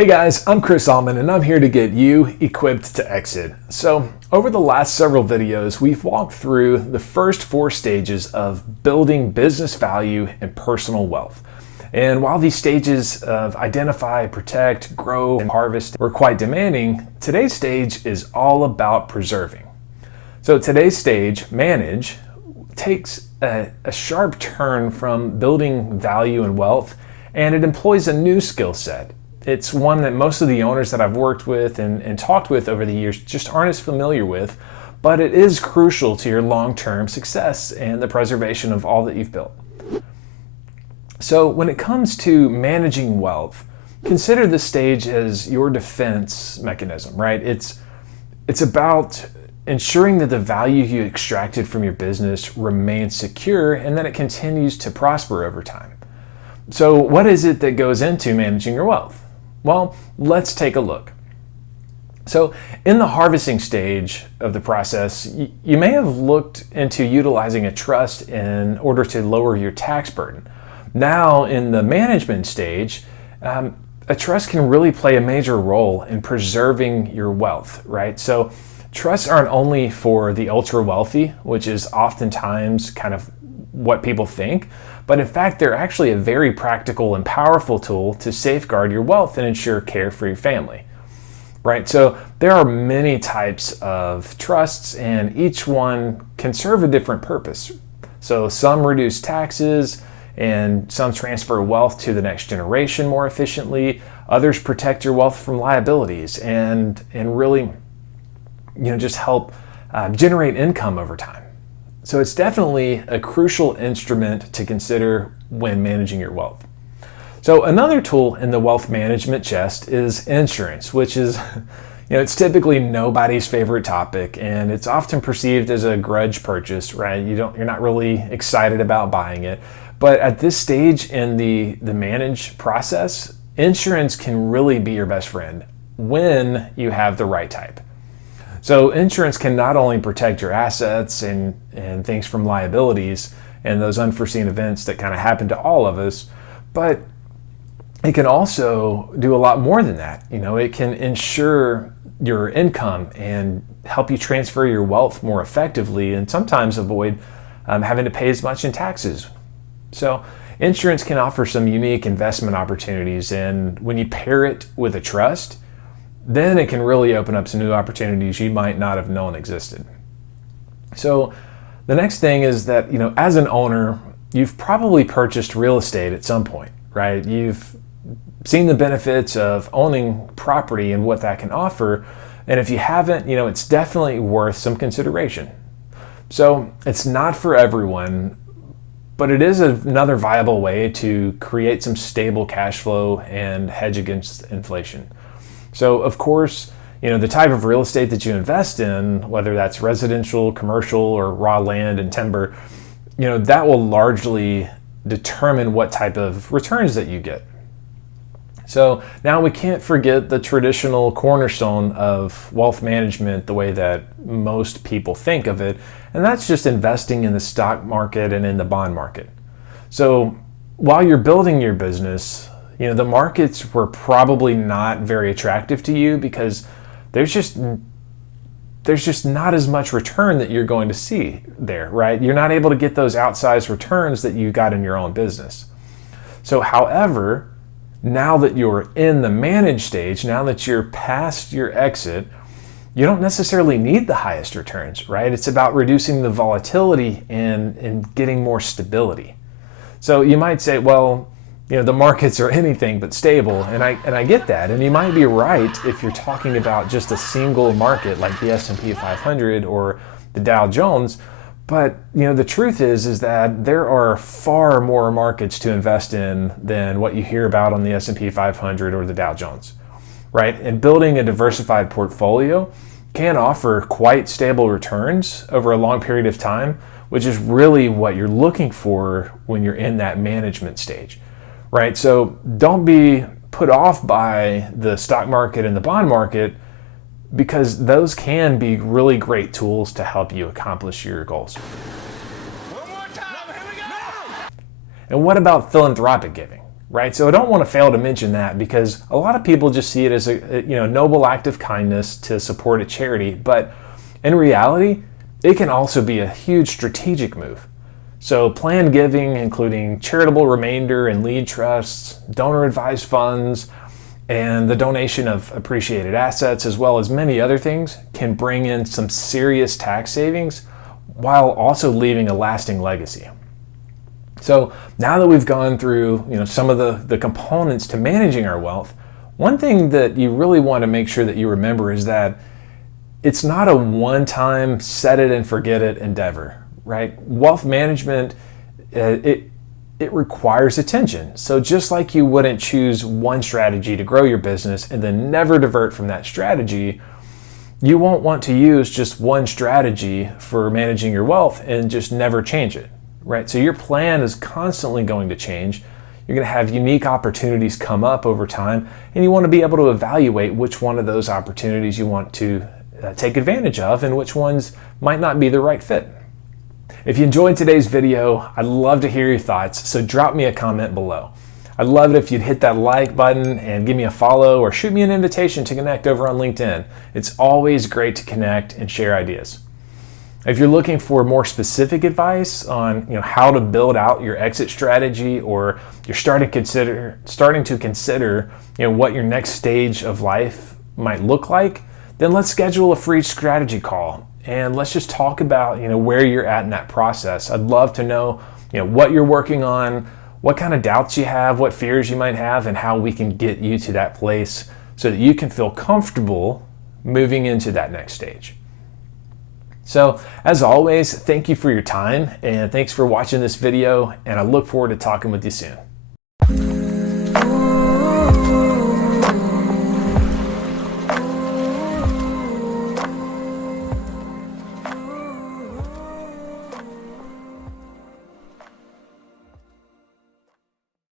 Hey guys, I'm Chris Allman and I'm here to get you equipped to exit. So over the last several videos, we've walked through the first 4 stages of building business value and personal wealth. And while these stages of identify, protect, grow, and harvest were quite demanding, today's stage is all about preserving. So today's stage, manage, takes a sharp turn from building value and wealth, and it employs a new skill set. It's one that most of the owners that I've worked with and talked with over the years just aren't as familiar with, but it is crucial to your long-term success and the preservation of all that you've built. So when it comes to managing wealth, consider this stage as your defense mechanism, right? It's about ensuring that the value you extracted from your business remains secure and that it continues to prosper over time. So what is it that goes into managing your wealth? Well, let's take a look. So in the harvesting stage of the process, you may have looked into utilizing a trust in order to lower your tax burden. Now in the management stage, a trust can really play a major role in preserving your wealth, right? So trusts aren't only for the ultra wealthy, which is oftentimes kind of what people think, but in fact, they're actually a very practical and powerful tool to safeguard your wealth and ensure care for your family, right? So there are many types of trusts and each one can serve a different purpose. So some reduce taxes and some transfer wealth to the next generation more efficiently. Others protect your wealth from liabilities and really, just help generate income over time. So it's definitely a crucial instrument to consider when managing your wealth. So another tool in the wealth management chest is insurance, which is, it's typically nobody's favorite topic and it's often perceived as a grudge purchase, right? You're not really excited about buying it. But at this stage in the manage process, insurance can really be your best friend when you have the right type. So insurance can not only protect your assets and things from liabilities and those unforeseen events that kind of happen to all of us, but it can also do a lot more than that. It can ensure your income and help you transfer your wealth more effectively and sometimes avoid having to pay as much in taxes. So insurance can offer some unique investment opportunities, and when you pair it with a trust, then it can really open up some new opportunities you might not have known existed. So the next thing is that, as an owner, you've probably purchased real estate at some point, right? You've seen the benefits of owning property and what that can offer. And if you haven't, it's definitely worth some consideration. So it's not for everyone, but it is another viable way to create some stable cash flow and hedge against inflation. So of course, the type of real estate that you invest in, whether that's residential, commercial, or raw land and timber, that will largely determine what type of returns that you get. So now we can't forget the traditional cornerstone of wealth management, the way that most people think of it, and that's just investing in the stock market and in the bond market. So while you're building your business, the markets were probably not very attractive to you because there's just not as much return that you're going to see there, right? You're not able to get those outsized returns that you got in your own business. So however, now that you're in the manage stage, now that you're past your exit, you don't necessarily need the highest returns, right? It's about reducing the volatility and getting more stability. So you might say, well, the markets are anything but stable, and I get that, and you might be right if you're talking about just a single market like the S&P 500 or the Dow Jones, but the truth is that there are far more markets to invest in than what you hear about on the S&P 500 or the Dow Jones, right? And building a diversified portfolio can offer quite stable returns over a long period of time, which is really what you're looking for when you're in that management stage. Right, so don't be put off by the stock market and the bond market because those can be really great tools to help you accomplish your goals. One more time. Here we go. And what about philanthropic giving? right? So I don't want to fail to mention that, because a lot of people just see it as a noble act of kindness to support a charity, but in reality, it can also be a huge strategic move. So planned giving, including charitable remainder and lead trusts, donor advised funds, and the donation of appreciated assets, as well as many other things, can bring in some serious tax savings while also leaving a lasting legacy. So now that we've gone through some of the components to managing our wealth, one thing that you really want to make sure that you remember is that it's not a one-time set it and forget it endeavor, right? Wealth management, it requires attention. So just like you wouldn't choose one strategy to grow your business and then never divert from that strategy, you won't want to use just one strategy for managing your wealth and just never change it, right? So your plan is constantly going to change. You're going to have unique opportunities come up over time, and you want to be able to evaluate which one of those opportunities you want to take advantage of and which ones might not be the right fit. If you enjoyed today's video, I'd love to hear your thoughts, so drop me a comment below. I'd love it if you'd hit that like button and give me a follow or shoot me an invitation to connect over on LinkedIn. It's always great to connect and share ideas. If you're looking for more specific advice on how to build out your exit strategy, or you're starting to consider what your next stage of life might look like, then let's schedule a free strategy call and let's just talk about where you're at in that process. I'd love to know what you're working on, what kind of doubts you have, what fears you might have, and how we can get you to that place so that you can feel comfortable moving into that next stage. So as always, thank you for your time, and thanks for watching this video, and I look forward to talking with you soon.